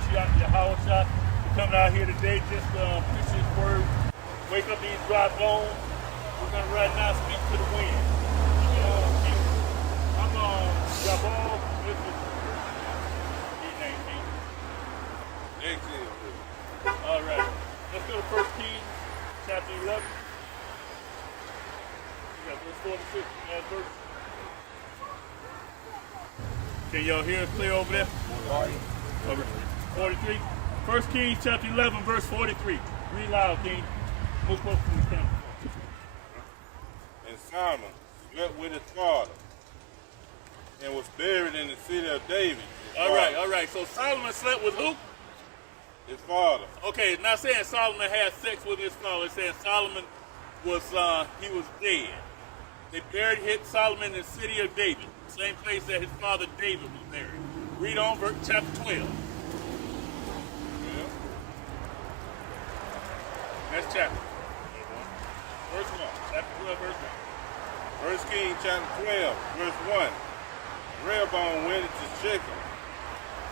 Yahbal shot. We're coming out here today just to preach His word, wake up these dry bones. We're going to right now speak to the wind. I'm Yahbal. This is E19. All right. Let's go to 1 Kings chapter 11. We got verse 46 last verse. Can y'all hear us clear over there? Okay. 43. 1 Kings chapter 11, verse 43. Read loud, King. Move close to the camera. And Solomon slept with his father and was buried in the city of David. All right. So Solomon slept with who? His father. Okay, it's not saying Solomon had sex with his father. It's saying Solomon was he was dead. They buried Solomon in the city of David, same place that his father David was buried. Read on chapter 12. Yeah. Next chapter. Verse 1. Chapter 12, verse 1. 1 Kings chapter 12, verse 1. Rehoboam went into Shechem.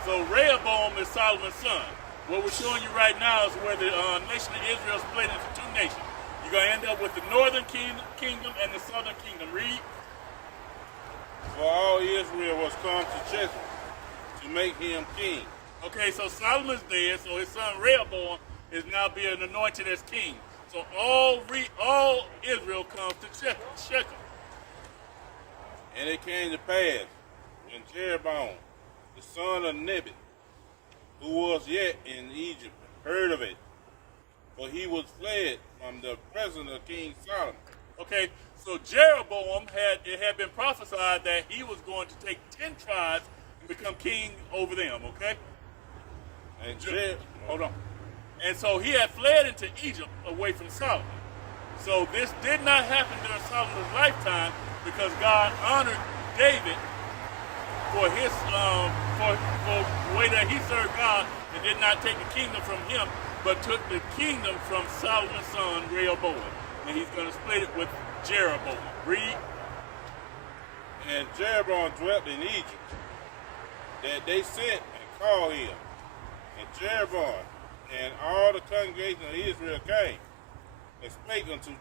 So Rehoboam is Solomon's son. What we're showing you right now is where the nation of Israel split into two nations. You're going to end up with the northern kingdom and the southern kingdom. Read. For all Israel was come to Shechem to make him king. Okay, so Solomon's dead, so his son Rehoboam is now being anointed as king. So all Israel comes to Shechem. And it came to pass when Jeroboam, the son of Nebat, who was yet in Egypt, heard of it, for he was fled from the presence of King Solomon. Okay, so Jeroboam it had been prophesied that he was going to take 10 tribes and become king over them, okay? And hold on. And so he had fled into Egypt away from Solomon. So this did not happen during Solomon's lifetime because God honored David for his for the way that he served God and did not take the kingdom from him, but took the kingdom from Solomon's son Rehoboam. And he's going to split it with Jeroboam. Read. And Jeroboam dwelt in Egypt, that they sent and called him. And Jeroboam and all the congregation of Israel came and spake unto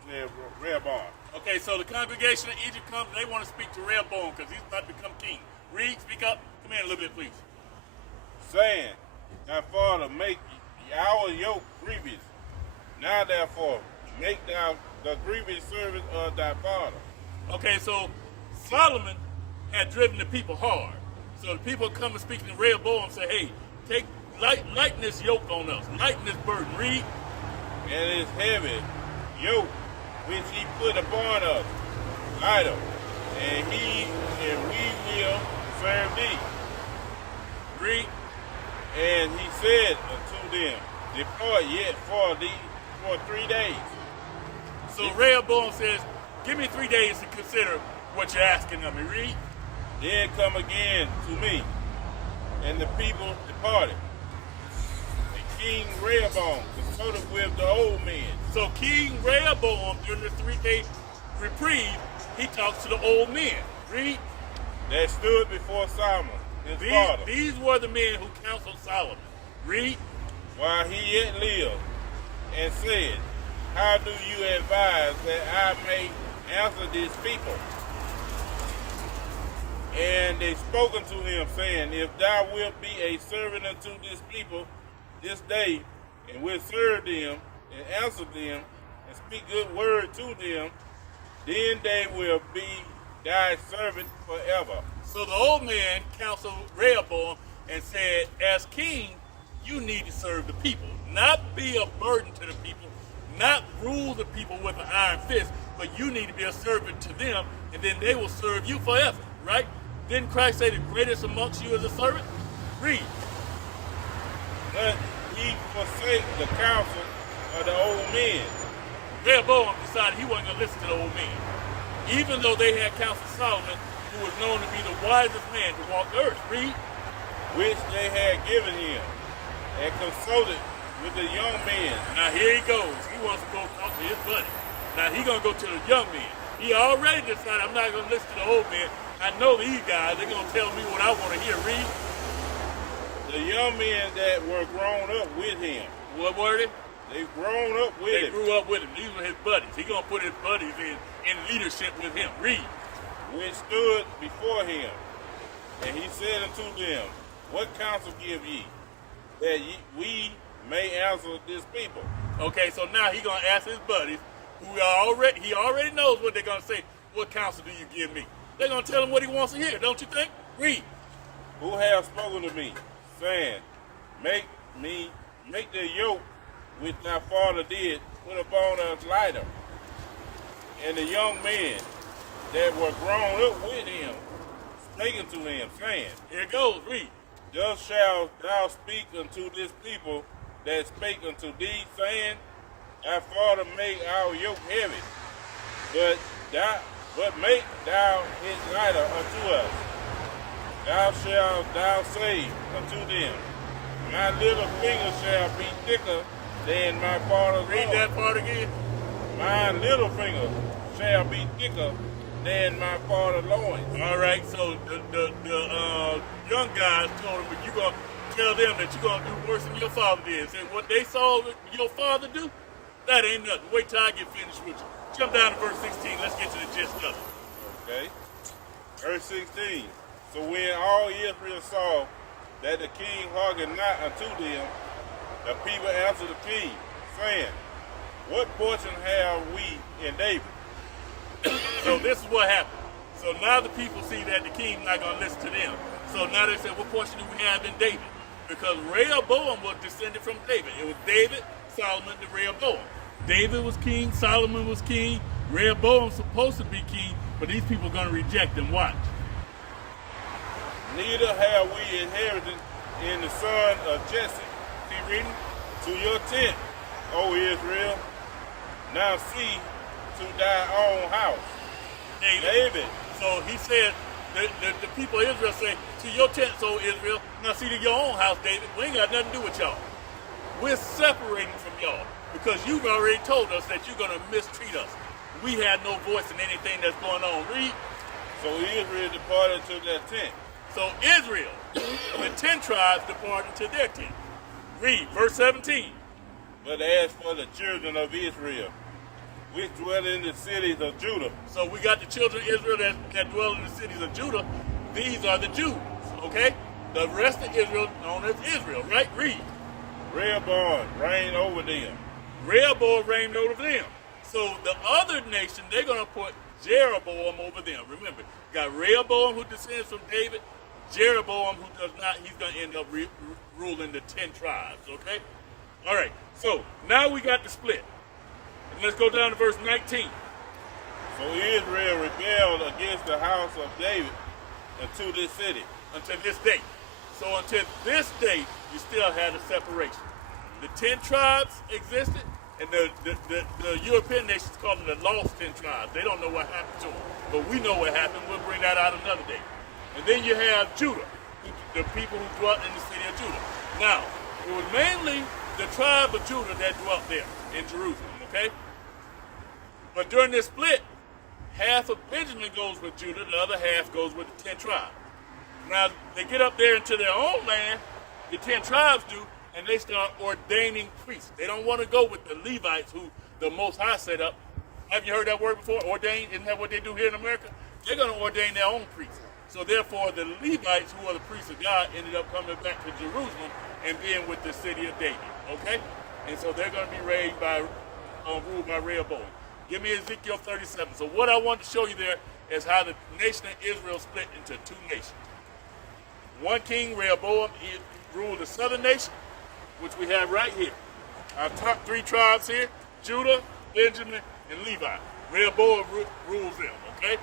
Rehoboam. Okay, so the congregation of Egypt comes, they want to speak to Rehoboam because he's about to become king. Read, speak up. Come in a little bit, please. Saying, thy father make our yoke grievous. Now therefore, make thou the grievous service of thy father. Okay, so Solomon had driven the people hard. So the people come and speak to Rehoboam and say, hey, lighten this yoke on us. Lighten this burden. Read. And his heavy yoke which he put upon us, lighter, and we will serve thee. Read. And he said unto them, depart yet for 3 days. So Rehoboam says, give me 3 days to consider what you're asking of me. Read. Then come again to me. And the people departed. And King Rehoboam consulted with the old men. So King Rehoboam, during the 3-day reprieve, he talks to the old men. Read. That stood before Solomon, his father. These were the men who counseled Solomon. Read. While he yet lived, and said, how do you advise that I may answer these people? And they spoke unto him, saying, if thou wilt be a servant unto this people this day, and will serve them, and answer them, and speak good word to them, then they will be thy servant forever. So the old man counseled Rehoboam and said, as king, you need to serve the people, not be a burden to the people, not rule the people with an iron fist, but you need to be a servant to them, and then they will serve you forever, right? Didn't Christ say the greatest amongst you is a servant? Read. But he forsake the counsel of the old men. Rehoboam decided he wasn't going to listen to the old men, even though they had counseled Solomon, who was known to be the wisest man to walk the earth. Read. Which they had given him, and consulted with the young men. Now here he goes. He wants to go talk to his buddy. Now he's going to go to the young men. He already decided, I'm not going to listen to the old men. I know these guys, they're going to tell me what I want to hear. Read. The young men that were grown up with him. What were they? They grown up with They him. grew up with him. These were his buddies. He gonna put his buddies in leadership with him. Read. Which stood before him. And he said unto them, what counsel give ye, that we may answer this people? Okay, so now he gonna ask his buddies, who are he already knows what they're gonna say. What counsel do you give me? They're gonna tell him what he wants to hear, don't you think? Read. Who have spoken to me, saying, make the yoke which thy father did put upon us lighter. And the young men that were grown up with him spake unto him, saying, Here it goes, read. thus shalt thou speak unto this people that spake unto thee, saying, our father make our yoke heavy, but make thou it lighter unto us. Thou shalt thou say unto them, my little finger shall be thicker than my father's Read loins. that part again. My little finger shall be thicker than my father's loins. All right, so the young guys told him, but you going to tell them that you're going to do worse than your father did. Said, what they saw your father do, that ain't nothing. Wait till I get finished with you. Jump down to verse 16. Let's get to the gist of it. Okay. Verse 16. So when all Israel saw that the king hearkened not unto them, the people answered the king, saying, what portion have we in David? So this is what happened. So now the people see that the king's not going to listen to them. So now they said, what portion do we have in David? Because Rehoboam was descended from David. It was David, Solomon, and Rehoboam. David was king, Solomon was king, Rehoboam was supposed to be king, but these people are going to reject him. Watch. Neither have we inherited in the son of Jesse. Keep reading. To your tent, O Israel. Now see to thy own house. David. So he said, the people of Israel say, to your tent, so Israel, now see to your own house, David. We ain't got nothing to do with y'all. We're separating from y'all because you've already told us that you're going to mistreat us. We had no voice in anything that's going on. Read. So Israel departed to their tent. So Israel, the 10 tribes departed to their tent. Read, verse 17. But as for the children of Israel, which dwell in the cities of Judah. So we got the children of Israel that dwell in the cities of Judah. These are the Jews, okay? The rest of Israel known as Israel, right? Read. Rehoboam reigned over them. Rehoboam reigned over them. So the other nation, they're going to put Jeroboam over them. Remember, you got Rehoboam who descends from David, Jeroboam who does not. He's going to end up ruling the 10 tribes, okay? All right, so now we got the split. And let's go down to verse 19. So Israel rebelled against the house of David unto this city. Until this date. So until this date, you still had a separation. The 10 tribes existed, and the European nations call them the lost 10 tribes. They don't know what happened to them. But we know what happened. We'll bring that out another day. And then you have Judah, the people who dwelt in the city of Judah. Now, it was mainly the tribe of Judah that dwelt there in Jerusalem, okay? But during this split, half of Benjamin goes with Judah, the other half goes with the 10 tribes. Now, they get up there into their own land, the 10 tribes do, and they start ordaining priests. They don't want to go with the Levites who the Most High set up. Have you heard that word before? Ordain? Isn't that what they do here in America? They're going to ordain their own priests. So therefore, the Levites, who are the priests of God, ended up coming back to Jerusalem and being with the city of David. Okay? And so they're going to be ruled by Rehoboam. Give me Ezekiel 37. So what I want to show you there is how the nation of Israel split into 2 nations. One king, Rehoboam, ruled the southern nation, which we have right here. Our top 3 tribes here, Judah, Benjamin, and Levi. Rehoboam rules them, okay?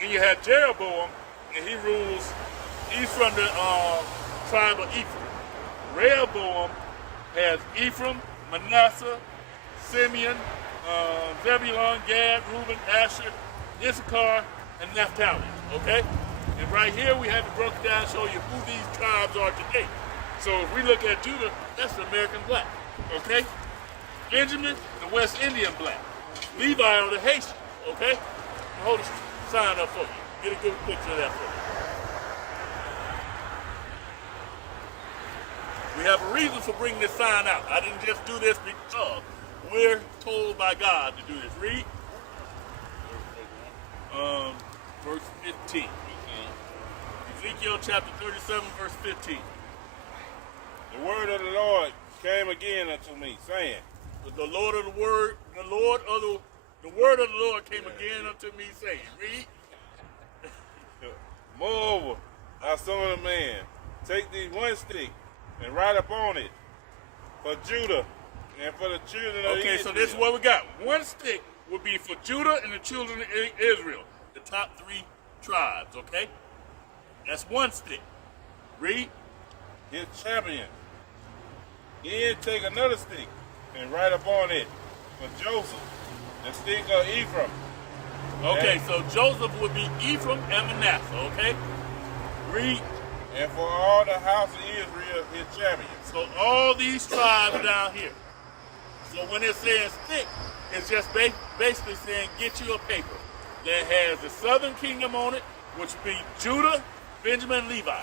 Then you have Jeroboam, and he's from the tribe of Ephraim. Rehoboam has Ephraim, Manasseh, Simeon, Zebulun, Gad, Reuben, Asher, Issachar, and Naphtali, okay? And right here we have it broken down to show you who these tribes are today. So if we look at Judah, that's the American black, okay? Benjamin, the West Indian black. Levi are the Haitians, okay? Hold the sign up for you. Get a good picture of that for you. We have a reason for bringing this sign out. I didn't just do this because we're told by God to do this. Read. Verse 15. Ezekiel chapter 37, verse 15. The word of the Lord came again unto me, saying, The word of the Lord came again unto me, saying, read. Moreover, thou son of man, take thee one stick and write upon it for Judah and for the children of Israel. Okay, so this is what we got. One stick would be for Judah and the children of Israel, the top 3 tribes, okay? That's one stick. Read. His champion. Then take another stick and write upon it for Joseph, the stick of Ephraim. Okay, so Joseph would be Ephraim and Manasseh, okay? Read. And for all the house of Israel, his champion. So all these tribes down here. So when it says stick, it's just basically saying get you a paper that has the southern kingdom on it, which would be Judah, Benjamin, and Levi.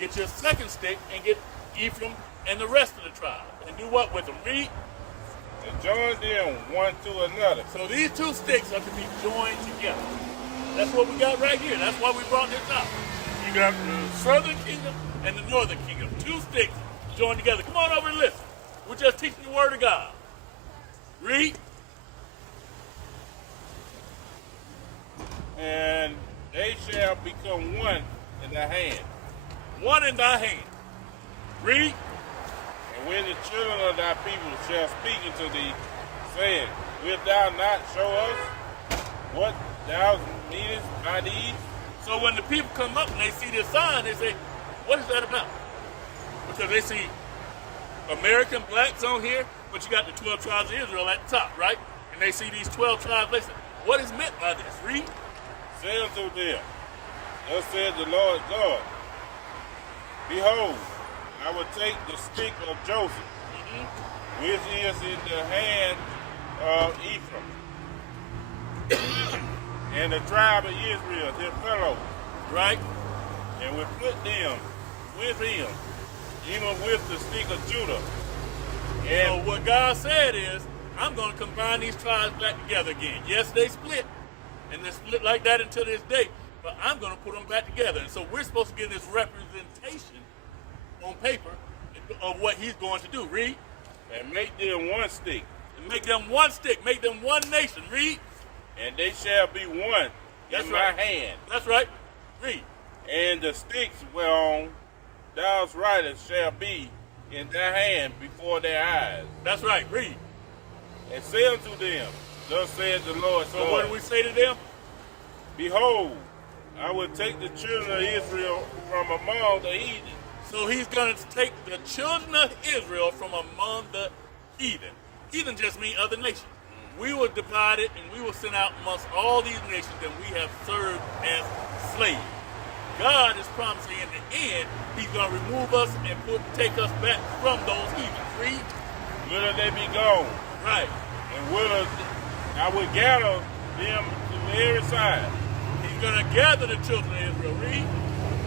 Get your second stick and get Ephraim and the rest of the tribes. And do what with them? Read. And join them one to another. So these 2 sticks are to be joined together. That's what we got right here. That's why we brought this out. You got the southern kingdom and the northern kingdom. 2 sticks joined together. Come on over and listen. We're just teaching the word of God. Read. And they shall become one in thy hand. One in thy hand. Read. And when the children of thy people shall speak unto thee, saying, wilt thou not show us what thou meanest by these? So when the people come up and they see this sign, they say, what is that about? Because they see American blacks on here, but you got the 12 tribes of Israel at the top, right? And they see these 12 tribes, they say, what is meant by this? Read. Say unto them, thus said the Lord God, behold, I will take the stick of Joseph, which is in the hand of Ephraim, and the tribe of Israel, his fellows, Right? and will put them with him, even with the stick of Judah. So what God said is, I'm going to combine these tribes back together again. Yes, they split, and they split like that until this day, but I'm going to put them back together. And so we're supposed to get this representation on paper of what he's going to do. Read. And make them one stick, And make them one stick. Make them one nation. Read. and they shall be one That's in right. my hand. That's right. Read. And the sticks whereon thou writest shall be in thy hand before their eyes. That's right. Read. And say unto them, thus saith the Lord So God, what do we say to them? behold, I will take the children of Israel from among the heathen. So he's going to take the children of Israel from among the heathen. Heathen just means other nations. We will divide it and we will send out amongst all these nations that we have served as slaves. God is promising in the end, he's going to remove us and take us back from those heathens. Read. Whither they be gone, Right. and whither I will gather them to every side, He's going to gather the children of Israel. Read.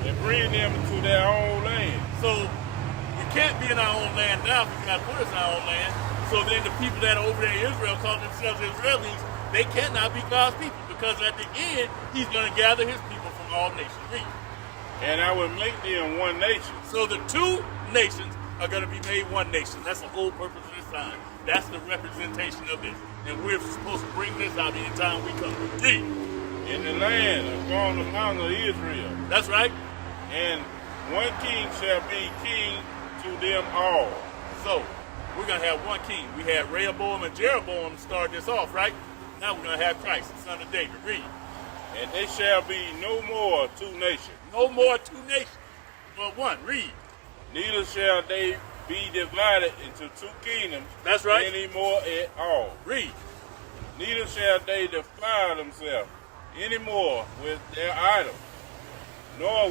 and bring them to their own land. So we can't be in our own land now because God put us in our own land. So then the people that are over there in Israel call themselves Israelis, they cannot be God's people because at the end, he's going to gather his people from all nations. Read. And I will make them one nation. So the 2 nations are going to be made one nation. That's the whole purpose of this sign. That's the representation of this. And we're supposed to bring this out anytime we come. Read. In the land upon the mountain of Israel. That's right. And one king shall be king to them all. So we're going to have one king. We had Rehoboam and Jeroboam to start this off, right? Now we're going to have Christ, the son of David. Read. And they shall be no more 2 nations. No more 2 nations, but one. Read. Neither shall they be divided into 2 kingdoms. That's right. Any more at all. Read. Neither shall they defile themselves any more with their idols, nor